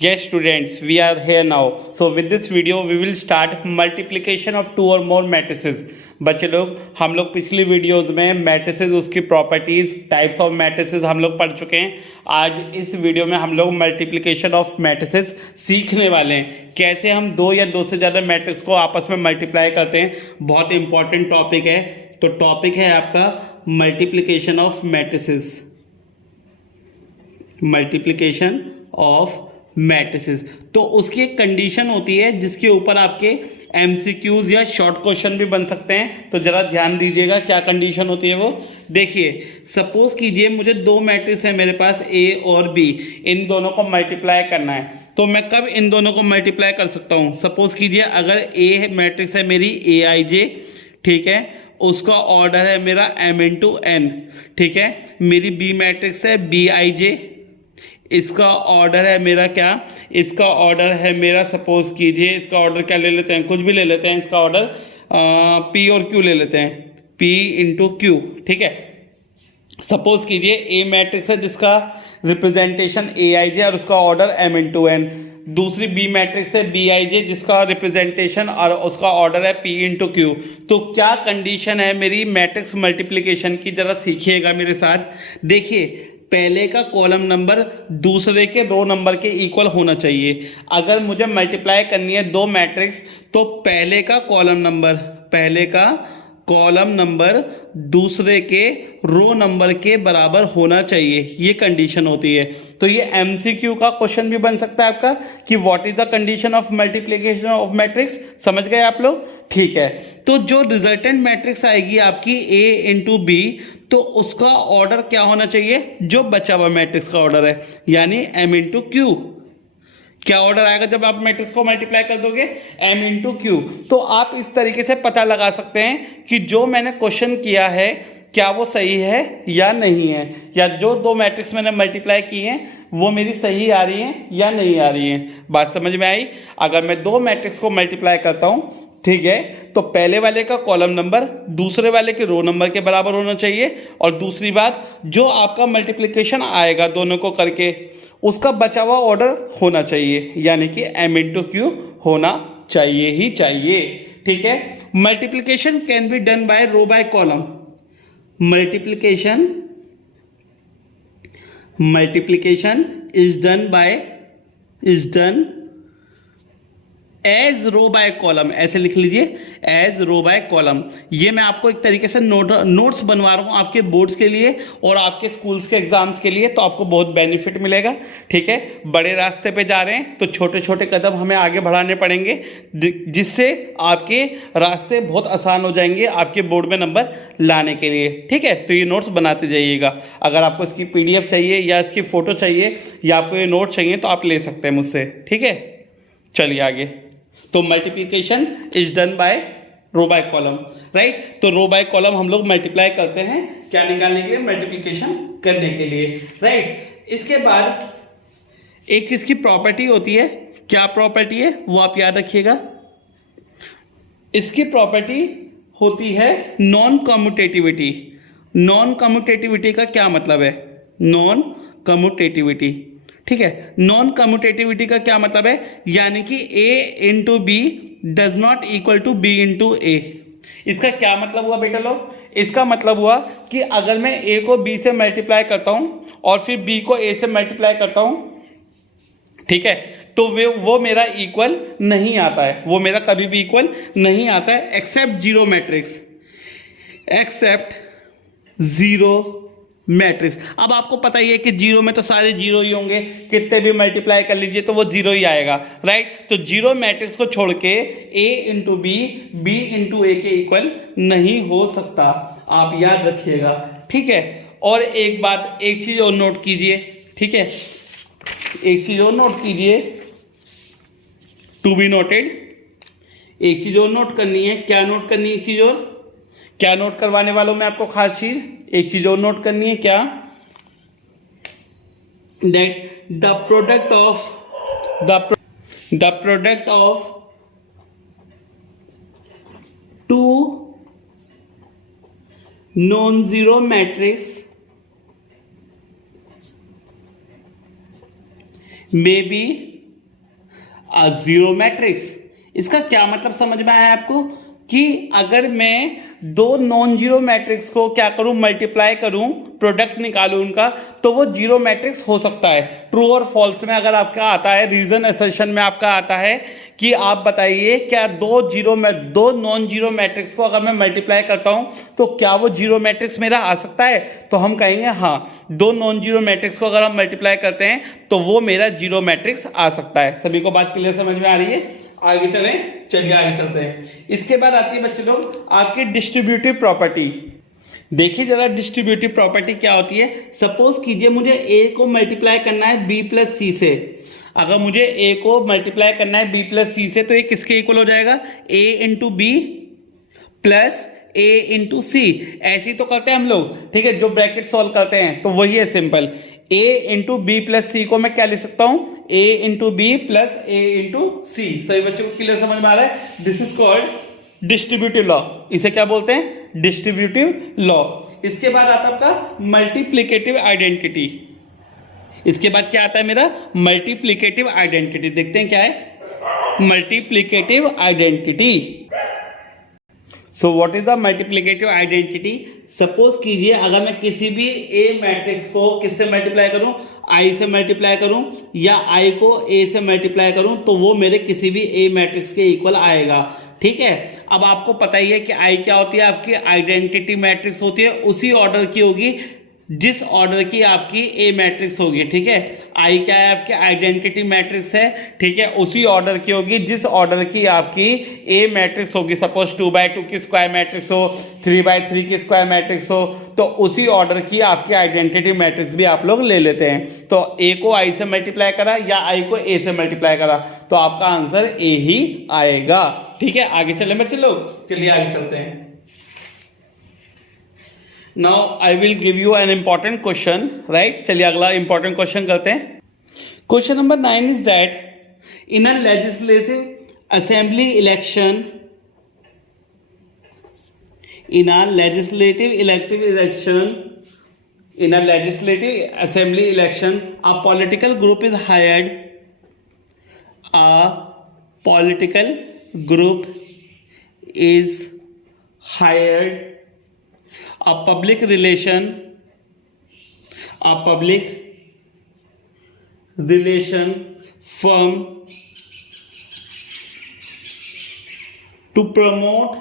Yes, students, we are here now. So with this video, we will start multiplication of two or more matrices. बच्चे लोग हम लोग पिछली videos में matrices उसकी प्रॉपर्टीज टाइप्स ऑफ मैट्रिसेस हम लोग पढ़ चुके हैं। आज इस वीडियो में हम लोग मल्टीप्लिकेशन ऑफ मैट्रिसेस सीखने वाले हैं। कैसे हम दो या दो से ज़्यादा मैट्रिक्स को आपस में मल्टीप्लाई करते हैं, बहुत इंपॉर्टेंट टॉपिक है। तो टॉपिक है आपका multiplication of matrices, multiplication of matrices. तो उसकी एक कंडीशन होती है जिसके ऊपर आपके एमसीक्यूज या शॉर्ट क्वेश्चन भी बन सकते हैं। तो जरा ध्यान दीजिएगा क्या कंडीशन होती है वो। देखिए, सपोज कीजिए मुझे दो मैट्रिक्स है मेरे पास ए और बी, इन दोनों को मल्टीप्लाई करना है। तो मैं कब इन दोनों को मल्टीप्लाई कर सकता हूँ? सपोज कीजिए अगर ए मैट्रिक्स है मेरी ए आई जे, ठीक है, उसका ऑर्डर है मेरा m इंटू एन, ठीक है। मेरी बी मैट्रिक्स है बी आई जे, इसका ऑर्डर है मेरा क्या, इसका ऑर्डर है मेरा, सपोज कीजिए इसका ऑर्डर क्या ले लेते हैं, कुछ भी ले लेते हैं, इसका ऑर्डर पी और क्यू ले लेते हैं, पी इंटू क्यू, ठीक है। सपोज कीजिए ए मैट्रिक्स है जिसका रिप्रेजेंटेशन ए आई जे और उसका ऑर्डर एम इंटू एन। दूसरी बी मैट्रिक्स है बी आई जे जिसका रिप्रेजेंटेशन और उसका ऑर्डर है पी इंटू क्यू। तो क्या कंडीशन है मेरी मैट्रिक्स मल्टीप्लिकेशन की, जरा सीखिएगा मेरे साथ। देखिए, पहले का कॉलम नंबर दूसरे के रो नंबर के इक्वल होना चाहिए। अगर मुझे मल्टीप्लाई करनी है दो मैट्रिक्स तो पहले का कॉलम नंबर दूसरे के रो नंबर के बराबर होना चाहिए, ये कंडीशन होती है। तो ये एमसीक्यू का क्वेश्चन भी बन सकता है आपका कि what is the condition of multiplication of matrix. समझ गए आप लोग? ठीक है। तो जो रिजल्टेंट मैट्रिक्स आएगी आपकी ए इंटू बी, तो उसका ऑर्डर क्या होना चाहिए? जो बचा हुआ मैट्रिक्स का ऑर्डर है, यानी एम इंटू क्यू। क्या ऑर्डर आएगा जब आप मैट्रिक्स को मल्टीप्लाई कर दोगे? m into Q. तो आप इस तरीके से पता लगा सकते हैं कि जो मैंने क्वेश्चन किया है क्या वो सही है या नहीं है, या जो दो मैट्रिक्स मैंने मल्टीप्लाई की हैं वो मेरी सही आ रही हैं या नहीं आ रही हैं। बात समझ में आई? अगर मैं दो मैट्रिक्स को मल्टीप्लाई करता हूं, ठीक है, तो पहले वाले का कॉलम नंबर दूसरे वाले के रो नंबर के बराबर होना चाहिए। और दूसरी बात, जो आपका मल्टीप्लिकेशन आएगा दोनों को करके, उसका बचा हुआ ऑर्डर होना चाहिए, यानी कि m इंटू क्यू होना चाहिए ही चाहिए, ठीक है। Multiplication can be done by row by column. Multiplication is done as row by column. ऐसे लिख लीजिए, एज रो बाय कॉलम। ये मैं आपको एक तरीके से नोट्स बनवा रहा हूँ आपके बोर्ड्स के लिए और आपके स्कूल्स के एग्जाम्स के लिए, तो आपको बहुत बेनिफिट मिलेगा, ठीक है। बड़े रास्ते पे जा रहे हैं तो छोटे छोटे कदम हमें आगे बढ़ाने पड़ेंगे, जिससे आपके रास्ते बहुत आसान हो जाएंगे आपके बोर्ड में नंबर लाने के लिए, ठीक है। तो ये नोट्स बनाते जाइएगा। अगर आपको इसकी पीडीएफ चाहिए या इसकी फोटो चाहिए या आपको ये नोट चाहिए तो आप ले सकते हैं मुझसे, ठीक है। चलिए आगे। तो multiplication is done by row by column, right. तो रो बाय कॉलम हम लोग मल्टीप्लाई करते हैं क्या निकालने के लिए? मल्टीप्लिकेशन करने के लिए, राइट। इसके बाद एक इसकी प्रॉपर्टी होती है। क्या प्रॉपर्टी है वो आप याद रखिएगा। इसकी प्रॉपर्टी होती है नॉन कम्यूटेटिविटी। नॉन कम्यूटेटिविटी का क्या मतलब है? नॉन कम्यूटेटिविटी, ठीक है। नॉन कम्यूटेटिविटी का क्या मतलब है? यानी कि a into B does not equal to B into A. इसका क्या मतलब हुआ बेटा लोग? इसका मतलब हुआ कि अगर मैं a को b से मल्टीप्लाई करता हूं और फिर b को a से मल्टीप्लाई करता हूं, ठीक है, तो वो मेरा इक्वल नहीं आता है, वो मेरा कभी भी इक्वल नहीं आता है, except zero matrix, except zero matrix. अब आपको पता ही है कि जीरो में तो सारे जीरो ही होंगे, कितने भी मल्टीप्लाई कर लीजिए तो वो जीरो ही आएगा, राइट। तो जीरो मैट्रिक्स को छोड़ के a into B, B into A के इक्वल नहीं हो सकता, आप याद रखिएगा, ठीक है। और एक बात, एक चीज और नोट कीजिए, ठीक है, एक चीज और नोट कीजिए, टू बी नोटेड। एक चीज और नोट करनी है। क्या नोट करनी है? एक चीज और क्या नोट करवाने वालों में आपको खास चीज, एक चीज और नोट करनी है। क्या? That the product of two non zero matrix may be zero matrix. इसका क्या मतलब समझ में आया आपको कि अगर मैं दो नॉन जीरो मैट्रिक्स को क्या करूं, मल्टीप्लाई करूं, प्रोडक्ट निकालूं उनका, तो वो जीरो मैट्रिक्स हो सकता है। ट्रू और फॉल्स में अगर आपका आता है, रीजन असर्शन में आपका आता है कि आप बताइए क्या दो नॉन जीरो मैट्रिक्स को अगर मैं मल्टीप्लाई करता हूं तो क्या वो जीरो मैट्रिक्स मेरा आ सकता है, तो हम कहेंगे हाँ, दो नॉन जीरो मैट्रिक्स को अगर हम मल्टीप्लाई करते हैं तो वो मेरा जीरो मैट्रिक्स आ सकता है। सभी को बात क्लियर समझ में आ रही है? आगे चलें, चलिए आगे चलते हैं। इसके बाद आती है बच्चे लोग आपकी डिस्ट्रीब्यूटिव प्रॉपर्टी। देखिए जरा डिस्ट्रीब्यूटिव प्रॉपर्टी क्या होती है। सपोज कीजिए मुझे ए को मल्टीप्लाई करना है बी प्लस सी से। अगर मुझे ए को मल्टीप्लाई करना है बी प्लस सी से तो ये किसके इक्वल हो जाएगा, ए into B plus A into सी। ऐसे ही तो करते हैं हम लोग, ठीक है, जो ब्रैकेट सॉल्व करते हैं तो वही है simple. a into B plus C को मैं क्या लिख सकता हूं, a into B plus A into C. सभी बच्चों को क्लियर समझ में आ रहा है? This is called distributive law. इसे क्या बोलते हैं, डिस्ट्रीब्यूटिव लॉ। इसके बाद आता है आपका मल्टीप्लिकेटिव आइडेंटिटी। इसके बाद क्या आता है मेरा, मल्टीप्लिकेटिव आइडेंटिटी। देखते हैं क्या है multiplicative identity. So what is the multiplicative identity. Suppose कीजिए अगर मैं किसी भी ए मैट्रिक्स को किससे मल्टीप्लाई करूं, आई से मल्टीप्लाई करूं, या आई को ए से मल्टीप्लाई करूं, तो वो मेरे किसी भी ए मैट्रिक्स के इक्वल आएगा। ठीक है, अब आपको पता ही है कि आई क्या होती है, आपकी आइडेंटिटी मैट्रिक्स होती है, उसी ऑर्डर की होगी जिस ऑर्डर की आपकी ए मैट्रिक्स होगी। ठीक है, आई क्या है, आपकी आइडेंटिटी मैट्रिक्स है। ठीक है, उसी ऑर्डर की होगी जिस ऑर्डर की आपकी ए मैट्रिक्स होगी। सपोज 2x2 की स्क्वायर मैट्रिक्स हो, 3x3 की स्क्वायर मैट्रिक्स हो, तो उसी ऑर्डर की आपकी आइडेंटिटी मैट्रिक्स भी आप लोग ले लेते हैं। तो ए को आई से मल्टीप्लाई करा या आई को ए से मल्टीप्लाई करा तो आपका आंसर ए ही आएगा। ठीक है, आगे चले बच्चे लोग, चलिए आगे चलते हैं। Now I will give you an important question, right? चलिए अगला important question करते हैं। Question number 9 is that in a legislative assembly election, in a legislative assembly election, a political group is hired. A political group is hired. A public relation firm to promote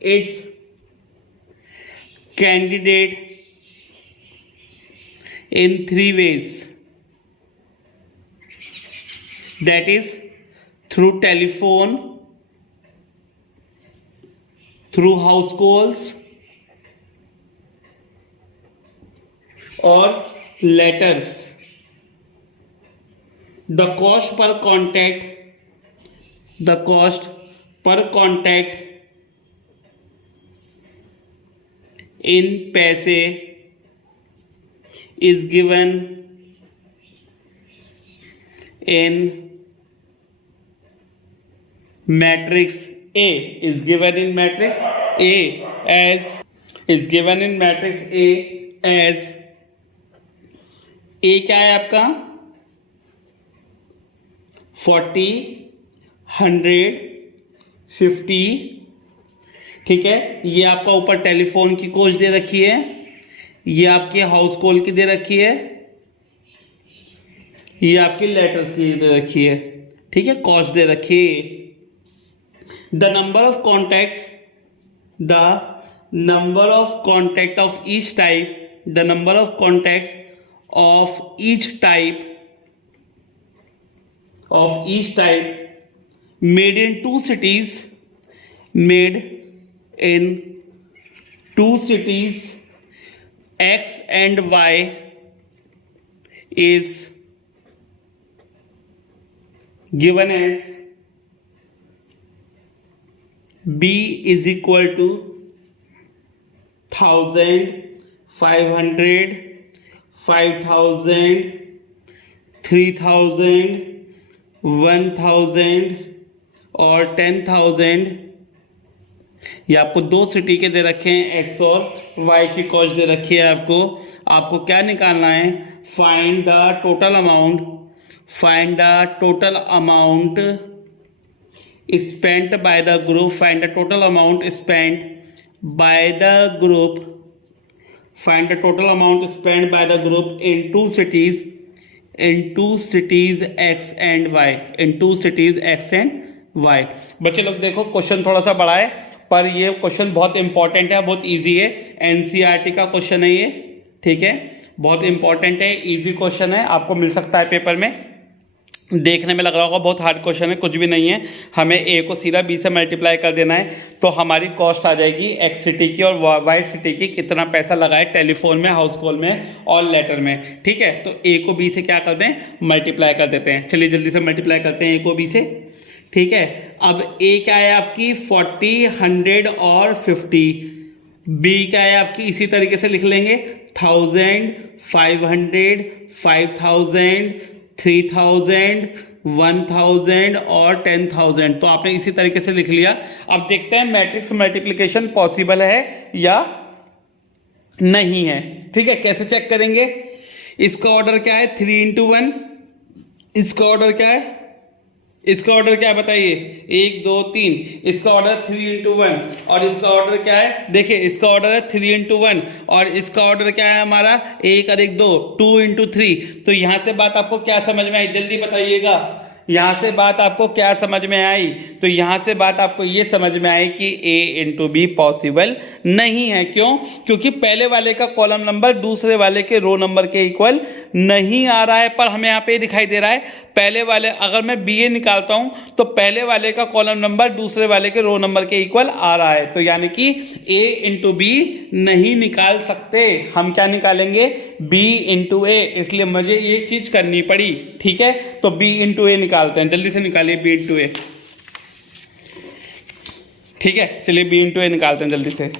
its candidate in 3 ways. That is through telephone, through house calls, or letters. The cost per contact in paise is given in matrix A, is given in matrix A as ए क्या है आपका 40, 100, 50। ठीक है, ये आपका ऊपर telephone की cost दे रखी है, ये आपके हाउस कॉल की दे रखी है, ये आपकी लेटर्स की दे रखी है। ठीक है, कॉस्ट दे रखी है। The number of contact of each type made in two cities X and Y is given as B is equal to 1000, 500, 5000, 3000, 1000 और 10,000। ये आपको दो सिटी के दे रखे हैं, एक्स और वाई की कॉस्ट दे रखी है। आपको क्या निकालना है, find the total amount find the total amount spent by the group, find the total amount spent by the group, find the total amount spent by the group in two cities X and Y, in two cities X and Y. बच्चे लोग देखो question थोड़ा सा बड़ा है पर ये question बहुत इंपॉर्टेंट है, बहुत इजी है, एनसीईआरटी का क्वेश्चन है ये, ठीक है, बहुत इंपॉर्टेंट है, इजी क्वेश्चन है, आपको मिल सकता है पेपर में। देखने में लग रहा होगा बहुत हार्ड क्वेश्चन है, कुछ भी नहीं है, हमें ए को सीधा बी से मल्टीप्लाई कर देना है तो हमारी कॉस्ट आ जाएगी एक्स सिटी की और वाई सिटी की, कितना पैसा लगाए टेलीफोन में, हाउस कॉल में और लेटर में, ठीक है। तो ए को बी से क्या करते हैं, मल्टीप्लाई कर देते हैं। चलिए जल्दी से मल्टीप्लाई करते हैं ए को बी से, ठीक है। अब ए क्या है आपकी 40, 100 और 50, बी क्या है आपकी इसी तरीके से लिख लेंगे 1000, 500, 5000, 3000, 1000 और 10,000। तो आपने इसी तरीके से लिख लिया। अब देखते हैं मैट्रिक्स मल्टीप्लिकेशन पॉसिबल है या नहीं है, ठीक है। कैसे चेक करेंगे, इसका ऑर्डर क्या है 3 into 1, इसका ऑर्डर क्या है, इसका ऑर्डर क्या है बताइए, 1 2 3, इसका ऑर्डर 3 into 1 और इसका ऑर्डर क्या है, देखिए इसका ऑर्डर है 3 into 1 और इसका ऑर्डर क्या है हमारा 1 और 1 2, 2 into 3। तो यहां से बात आपको क्या समझ में आई, जल्दी बताइएगा, यहां से बात आपको क्या समझ में आई। तो यहां से बात आपको ये समझ में आई कि ए इंटू बी पॉसिबल नहीं है। क्यों, क्योंकि पहले वाले का कॉलम नंबर दूसरे वाले के रो नंबर के इक्वल नहीं आ रहा है। पर हमें यहाँ पे दिखाई दे रहा है पहले वाले, अगर मैं बी ए निकालता हूं तो पहले वाले का कॉलम नंबर दूसरे वाले के रो नंबर के इक्वल आ रहा है। तो यानी कि ए इंटू बी नहीं निकाल सकते, हम क्या निकालेंगे, बी इंटू ए, इसलिए मुझे ये चीज करनी पड़ी, ठीक है। तो बी इंटू ए निकालते हैं, जल्दी से निकालिए बी इंटू ए, ठीक है। चलिए बी इंटू ए निकालते हैं जल्दी से,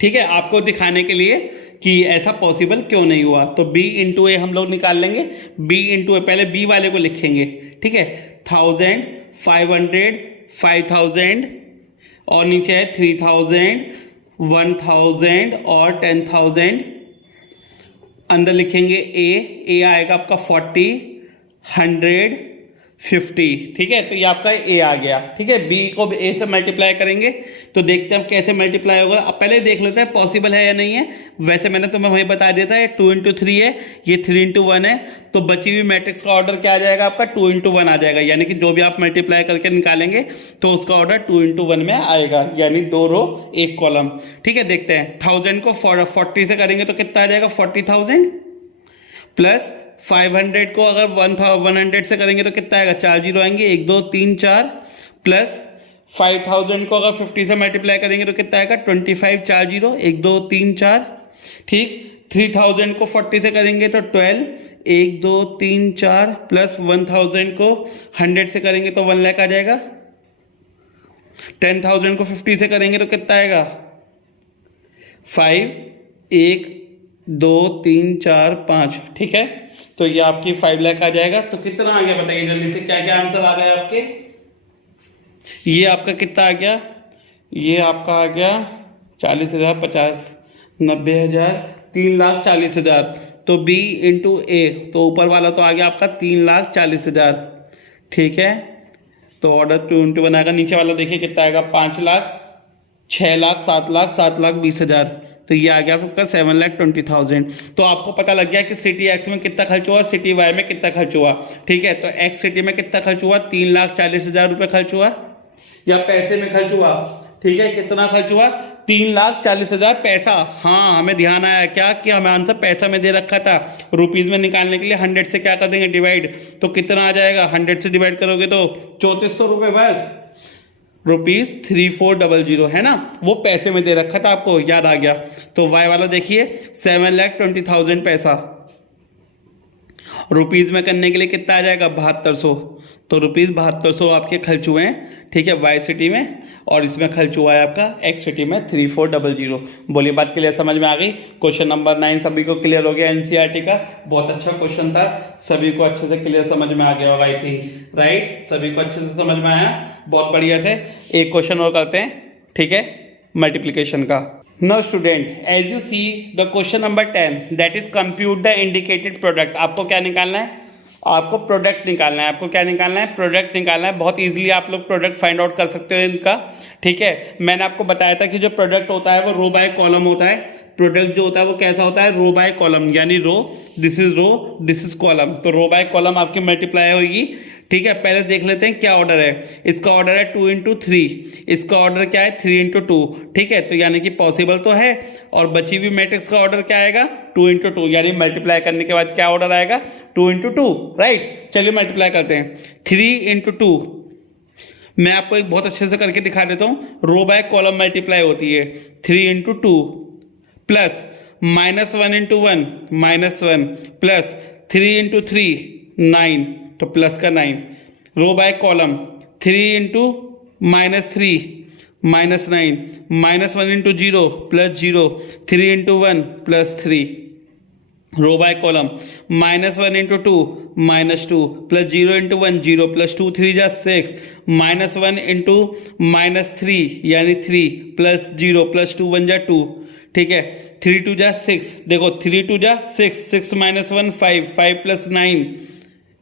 ठीक है, आपको दिखाने के लिए कि ऐसा पॉसिबल क्यों नहीं हुआ। तो b इंटू ए हम लोग निकाल लेंगे, b इंटू ए, पहले b वाले को लिखेंगे, ठीक है, 1000, 500, 5000 और नीचे है 3000, 1000 और 10,000। अंदर लिखेंगे ए आएगा आपका 40, 100, 50, ठीक है। तो ये आपका ए आ गया, ठीक है। बी को ए से मल्टीप्लाई करेंगे तो देखते हैं कैसे मल्टीप्लाई होगा। अब पहले देख लेते हैं पॉसिबल है या नहीं है। वैसे मैंने तुम्हें वही बता दिया था, 2 into 3 है, ये 3 into 1 है, तो बची हुई मैट्रिक्स का ऑर्डर क्या आ जाएगा आपका 2 into 1 आ जाएगा। यानी कि जो भी आप मल्टीप्लाई करके निकालेंगे तो उसका ऑर्डर 2 into 1 में आएगा, यानी 2 रो 1 कॉलम, ठीक है। देखते हैं 1000 को 40 से करेंगे तो कितना आ जाएगा 40,000 प्लस 500 को अगर 100 से करेंगे तो कितना आएगा, 4 जीरो आएंगे, 1 2 3 4, प्लस 5000 को अगर 50 से मल्टीप्लाई करेंगे तो कितना आएगा 25, 4 जीरो, 1 2 3 4, ठीक। 3000 को 40 से करेंगे तो 12, 1 2 3 4, प्लस 1000 को 100 से करेंगे तो 1 लाख आ जाएगा। 10,000 को 50 से करेंगे तो कितना आएगा 5, 1 2 3 4 5, ठीक है। तो ये आपकी 5 लाख आ जाएगा। तो कितना आ गया बताइए जल्दी से, क्या क्या आंसर आ रहा है आपके। ये आपका कितना आ गया, ये आपका आ गया 40,000, 50, 90,000, 3,40,000। तो बी इंटू ए, तो ऊपर वाला तो आ गया आपका 3,40,000, ठीक है। तो ऑर्डर 2 into 1 आएगा। नीचे वाला देखिए कितना आएगा 5 लाख, 6 लाख, 7 लाख, 7,20,000। तो ये आ गया आपका 7,20,000। तो आपको पता लग गया कि सिटी एक्स में कितना खर्च हुआ, सिटी वाई में कितना खर्च हुआ, ठीक है। तो एक्स सिटी में कितना खर्च हुआ, 3,40,000 रुपये खर्च हुआ या पैसे में खर्च हुआ, ठीक है। कितना खर्च हुआ 3,40,000 पैसा। हाँ, हमें ध्यान आया क्या कि हमें आंसर पैसा में दे रखा था, रुपीज में निकालने के लिए 100 से क्या कर देंगे डिवाइड, तो कितना आ जाएगा 100 से डिवाइड करोगे तो 3400 रुपये बस, ₹3400 है ना, वो पैसे में दे रखा था, आपको याद आ गया। तो वाई वाला देखिए 7,20,000 पैसा, रुपीज में करने के लिए कितना आ जाएगा 7200। तो ₹7200 आपके खर्च हुए हैं, ठीक है, वाई सिटी में, और इसमें खर्च हुआ है आपका एक्स सिटी में 3400। बोलिए बात क्लियर समझ में आ गई। क्वेश्चन नंबर 9 सभी को क्लियर हो गया, एनसीईआरटी का बहुत अच्छा क्वेश्चन था, सभी को अच्छे से क्लियर समझ में आ गया होगा आई थिंक, राइट। सभी को अच्छे से समझ में आया, बहुत बढ़िया से। एक क्वेश्चन और करते हैं, ठीक है, मल्टीप्लीकेशन का। Now student, as you see the question number 10, that is compute the indicated product। आपको क्या निकालना है, आपको प्रोडक्ट निकालना है। आपको क्या निकालना है? प्रोडक्ट निकालना है। बहुत इजीली आप लोग प्रोडक्ट फाइंड आउट कर सकते हो इनका, ठीक है। मैंने आपको बताया था कि जो प्रोडक्ट होता है वो रो बाय कॉलम होता है। प्रोडक्ट जो होता है वो कैसा होता है? रो बाय कॉलम, यानी रो दिस इज कॉलम। तो रो बाय कॉलम आपकी मल्टीप्लाई होगी, ठीक है। पहले देख लेते हैं क्या ऑर्डर है। इसका ऑर्डर है 2 into 3, इसका ऑर्डर क्या है? 3 into 2, ठीक है। तो यानी कि पॉसिबल तो है। और बची हुई मैट्रिक्स का ऑर्डर क्या आएगा? 2 into 2, यानी मल्टीप्लाई करने के बाद क्या ऑर्डर आएगा? 2 into 2, राइट। चलिए मल्टीप्लाई करते हैं। 3 into 2, मैं आपको एक बहुत अच्छे से करके दिखा देता हूँ। रो बाय कॉलम मल्टीप्लाई होती है। 3 into 2 plus -1 into 1 -1 plus 3 into 3 9, तो प्लस का 9। Row by column 3 into -3 -9 -1 into 0 plus 0 3 into 1 plus 3। Row by column -1 into 2 -2 plus 0 into 1 0 plus 2 3 जा 6 -1 into -3 यानी 3 प्लस 0 प्लस 2 1 जा 2, ठीक है। 3 2 जा 6, देखो 3 2 जा 6 6 -1 5 5 प्लस 9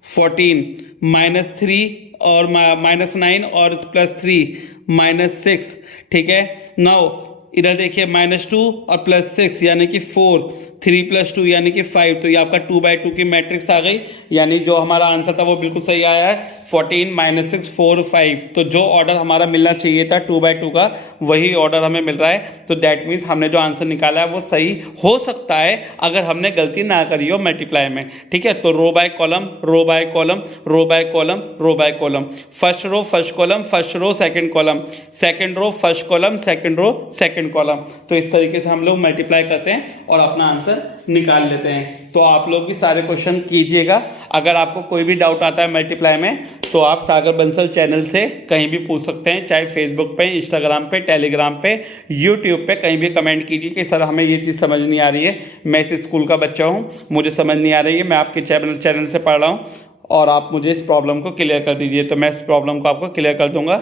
14 -3 और -9 और प्लस 3 -6, ठीक है। नाउ इधर देखिए -2 और प्लस 6 यानी कि 4, 3 प्लस 2 यानी कि 5। तो ये आपका 2 by 2 की मैट्रिक्स आ गई, यानी जो हमारा आंसर था वो बिल्कुल सही आया है। 14 -6 4 5। तो जो ऑर्डर हमारा मिलना चाहिए था 2 by 2 का, वही ऑर्डर हमें मिल रहा है। तो दैट मीन्स हमने जो आंसर निकाला है वो सही हो सकता है अगर हमने गलती ना करी हो मल्टीप्लाई में, ठीक है। तो row by column row by column row by column row by column, first row first column first row second column, second row first column second row second column. तो इस तरीके से हम लोग मल्टीप्लाई करते हैं और अपना आंसर निकाल लेते हैं। तो आप लोग भी सारे क्वेश्चन कीजिएगा। अगर आपको कोई भी डाउट आता है मल्टीप्लाई में तो आप सागर बंसल चैनल से कहीं भी पूछ सकते हैं, चाहे फेसबुक पे, इंस्टाग्राम पे, टेलीग्राम पे, यूट्यूब पे, कहीं भी कमेंट कीजिए कि सर हमें ये चीज़ समझ नहीं आ रही है, मैं इस स्कूल का बच्चा हूँ, मुझे समझ नहीं आ रही है, मैं आपके चैनल से पढ़ रहा हूँ और आप मुझे इस प्रॉब्लम को क्लियर कर दीजिए। तो मैं इस प्रॉब्लम को आपको क्लियर कर दूंगा,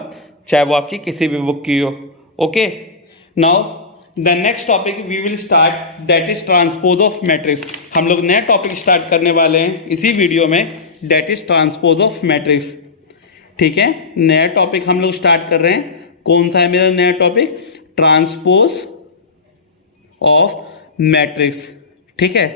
चाहे वो आपकी किसी भी बुक की हो। Okay, now the next topic we will start, that is transpose of matrix. हम लोग नया टॉपिक स्टार्ट करने वाले हैं इसी वीडियो में, that is transpose of matrix, ठीक है। नया टॉपिक हम लोग स्टार्ट कर रहे हैं। कौन सा है मेरा नया टॉपिक? ट्रांसपोज ऑफ मैट्रिक्स, ठीक है।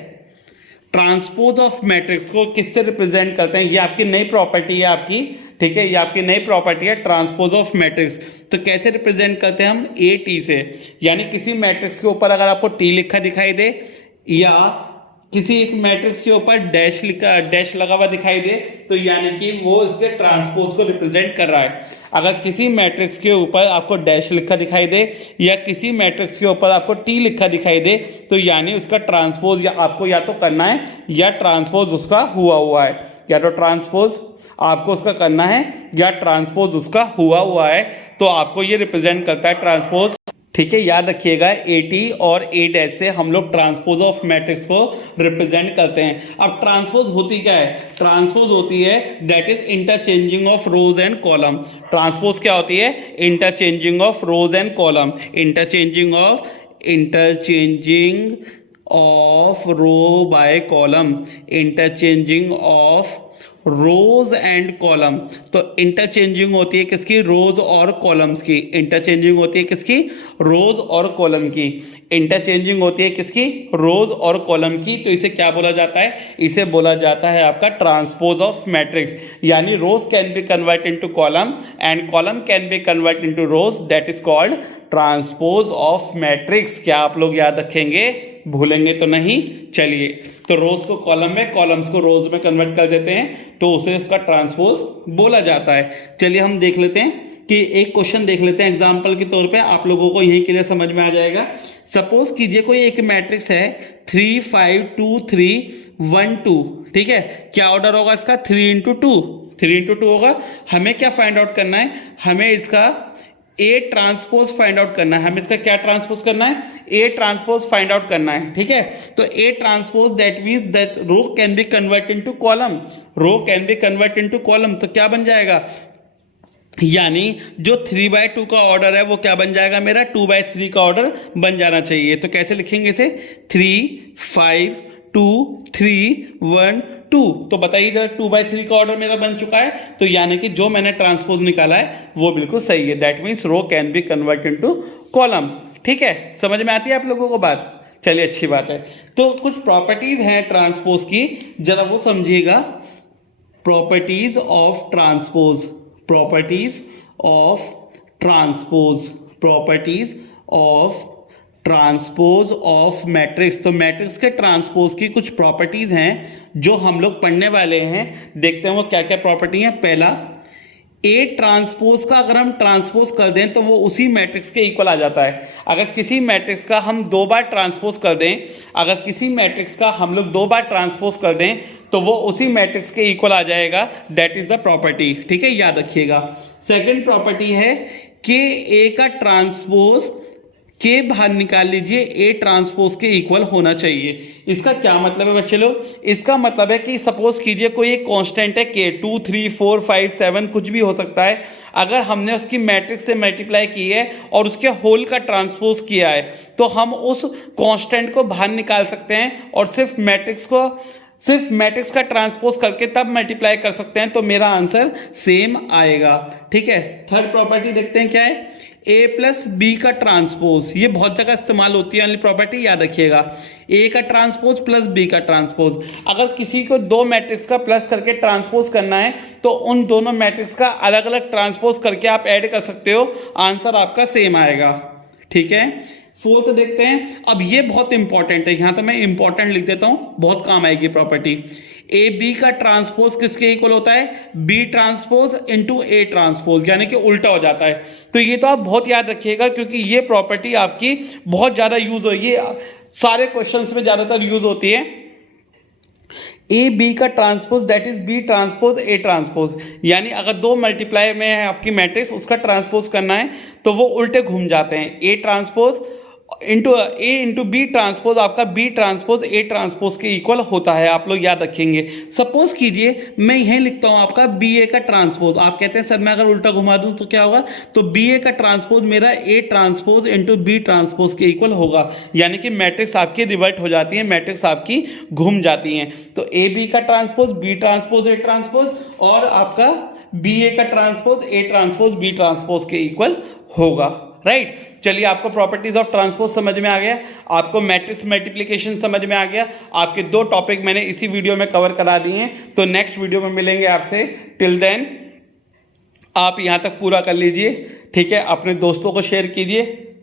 ट्रांसपोज ऑफ मैट्रिक्स को किससे रिप्रेजेंट करते हैं? ये आपकी नई प्रॉपर्टी है आपकी, ठीक है, ये आपकी नई प्रॉपर्टी है ट्रांसपोज ऑफ मैट्रिक्स। तो कैसे रिप्रेजेंट करते हैं हम? ए टी से, यानी किसी मैट्रिक्स के ऊपर अगर आपको टी लिखा दिखाई दे या किसी एक मैट्रिक्स के ऊपर डैश लगा हुआ दिखाई दे, तो यानी कि वो इसके ट्रांसपोज को रिप्रेजेंट कर रहा है। अगर किसी मैट्रिक्स के ऊपर आपको डैश लिखा दिखाई दे या किसी मैट्रिक्स के ऊपर आपको टी लिखा दिखाई दे, तो यानी उसका ट्रांसपोज या आपको या तो करना है या ट्रांसपोज उसका हुआ है, या तो ट्रांसपोज आपको उसका करना है या ट्रांसपोज उसका हुआ है। तो आपको ये रिप्रेजेंट करता है ट्रांसपोज, ठीक है। याद रखिएगा ए टी और ए डैश से हम लोग ट्रांसपोज ऑफ मैट्रिक्स को रिप्रेजेंट करते हैं। अब ट्रांसपोज होती क्या है? ट्रांसपोज होती है that is interchanging of rows and column. Transpose क्या होती है? Interchanging of rows and column, interchanging of row by column, interchanging of rows and column. तो इंटरचेंजिंग होती है किसकी? रोज और कॉलम्स की। इंटरचेंजिंग होती है किसकी? रोज और कॉलम की। इंटरचेंजिंग होती है किसकी? रोज और कॉलम की। तो इसे क्या बोला जाता है? इसे बोला जाता है आपका ट्रांसपोज ऑफ मैट्रिक्स। यानी rows can be convert into column and column can be convert into rows, that is called transpose of matrix. क्या आप लोग याद रखेंगे? भूलेंगे तो नहीं। चलिए, तो रोज को कॉलम में, कॉलम्स को रोज में कन्वर्ट कर देते हैं, तो उसे उसका ट्रांसपोज बोला जाता है। चलिए हम देख लेते हैं कि एक क्वेश्चन देख लेते हैं एग्जांपल के तौर पे, आप लोगों को यही क्लियर समझ में आ जाएगा। सपोज कीजिए कोई एक मैट्रिक्स है 3 5 2 3 1 2, ठीक है। क्या ऑर्डर होगा इसका? 3 into 2 होगा। हमें क्या फाइंड आउट करना है? हमें इसका ए ट्रांसपोज फाइंड आउट करना है। हमें इसका क्या ट्रांसपोज करना है? ए ट्रांसपोज फाइंड आउट करना है, ठीक है। तो A transpose that means that row can be convert into column, row can be convert into column. तो क्या बन जाएगा? यानी जो 3 by 2 का ऑर्डर है वो क्या बन जाएगा? मेरा 2 by 3 का ऑर्डर बन जाना चाहिए। तो कैसे लिखेंगे इसे? 3 5 2 3 1 2। तो बताइए जरा 2/3 का ऑर्डर मेरा बन चुका है, तो यानी कि जो मैंने ट्रांसपोज निकाला है वो बिल्कुल सही है। That means row can be convert into column. ठीक है, समझ में आती है आप लोगों को बात? चलिए अच्छी बात है। तो कुछ प्रॉपर्टीज हैं ट्रांसपोज की, जरा वो समझिएगा। Properties of transpose, properties of transpose, properties of transpose of matrix. तो मैट्रिक्स के ट्रांसपोज की कुछ प्रॉपर्टीज हैं जो हम लोग पढ़ने वाले हैं। देखते हैं वो क्या क्या प्रॉपर्टी है। पहला, ए ट्रांसपोज का अगर हम ट्रांसपोज कर दें तो वो उसी मैट्रिक्स के इक्वल आ जाता है। अगर किसी मैट्रिक्स का हम 2 बार ट्रांसपोज कर दें, अगर किसी मैट्रिक्स का हम लोग 2 बार ट्रांसपोज कर दें तो वो उसी मैट्रिक्स के इक्वल आ जाएगा। That is the property. ठीक है, याद रखिएगा। सेकंड प्रॉपर्टी है कि ए का ट्रांसपोज के बाहर निकाल लीजिए, ए ट्रांसपोज के इक्वल होना चाहिए। इसका क्या मतलब है बच्चे लोग? इसका मतलब है कि सपोज कीजिए कोई एक कांस्टेंट है के, 2 3 4 5 7 कुछ भी हो सकता है। अगर हमने उसकी मैट्रिक्स से मल्टीप्लाई की है और उसके होल का ट्रांसपोज किया है तो हम उस कांस्टेंट को बाहर निकाल सकते हैं और सिर्फ मैट्रिक्स का ट्रांसपोज करके तब मल्टीप्लाई कर सकते हैं, तो मेरा आंसर सेम आएगा। ठीक है, थर्ड प्रॉपर्टी देखते हैं क्या है। ए प्लस बी का ट्रांसपोज, ये बहुत जगह इस्तेमाल होती है वाली प्रॉपर्टी, याद रखिएगा। ए का ट्रांसपोज प्लस बी का ट्रांसपोज। अगर किसी को 2 मैट्रिक्स का प्लस करके ट्रांसपोज करना है तो उन दोनों मैट्रिक्स का अलग अलग ट्रांसपोज करके आप ऐड कर सकते हो, आंसर आपका सेम आएगा। ठीक है, फोर्थ देखते हैं। अब ये बहुत इंपॉर्टेंट है, यहां तो मैं इंपॉर्टेंट लिख देता हूं, बहुत काम आएगी प्रॉपर्टी। ए बी का ट्रांसपोज किसके इक्वल होता है? B transpose into A transpose, यानी कि उल्टा हो जाता है। तो ये तो आप बहुत याद रखिएगा क्योंकि ये प्रॉपर्टी आपकी बहुत ज्यादा यूज होगी, सारे क्वेश्चंस में ज्यादातर यूज होती है। ए बी का transpose that is B transpose A transpose, यानी अगर 2 मल्टीप्लाई में है आपकी मैट्रिक्स, उसका ट्रांसपोज करना है तो वो उल्टे घूम जाते हैं। A transpose into B transpose आपका बी ट्रांसपोज ए ट्रांसपोज के इक्वल होता है, आप लोग याद रखेंगे। सपोज कीजिए मैं यही लिखता हूं आपका बी ए का ट्रांसपोज, आप कहते हैं सर मैं अगर उल्टा घुमा दूं तो क्या होगा? तो बी ए का ट्रांसपोज मेरा A transpose into B transpose के इक्वल होगा, यानी कि मैट्रिक्स आपकी रिवर्ट हो जाती है, मैट्रिक्स आपकी घूम जाती है। तो ए बी का transpose B transpose A transpose और आपका बी ए का transpose A transpose B transpose के इक्वल होगा। राइट, चलिए आपको प्रॉपर्टीज ऑफ ट्रांसपोज समझ में आ गया, आपको मैट्रिक्स मल्टीप्लिकेशन समझ में आ गया, आपके 2 टॉपिक मैंने इसी वीडियो में कवर करा दिए हैं। तो नेक्स्ट वीडियो में मिलेंगे आपसे। टिल देन आप यहां तक पूरा कर लीजिए। ठीक है, अपने दोस्तों को शेयर कीजिए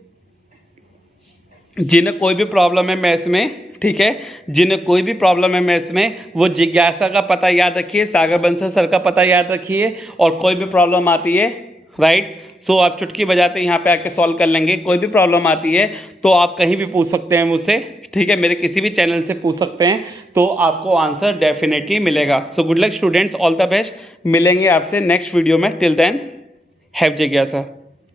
जिन्हें कोई भी प्रॉब्लम है मैथ्स में। ठीक है, जिन्हें कोई भी प्रॉब्लम है मैथ्स में वो जिज्ञासा का पता याद रखिए, सागर बंसल सर का पता याद रखिए, और कोई भी प्रॉब्लम आती है राइट सो आप चुटकी बजाते यहाँ पे आके सॉल्व कर लेंगे। कोई भी प्रॉब्लम आती है तो आप कहीं भी पूछ सकते हैं मुझसे। ठीक है, मेरे किसी भी चैनल से पूछ सकते हैं, तो आपको आंसर डेफिनेटली मिलेगा। So good luck students, all the best. मिलेंगे आपसे नेक्स्ट वीडियो में। टिल देन हैव जिज्ञासा।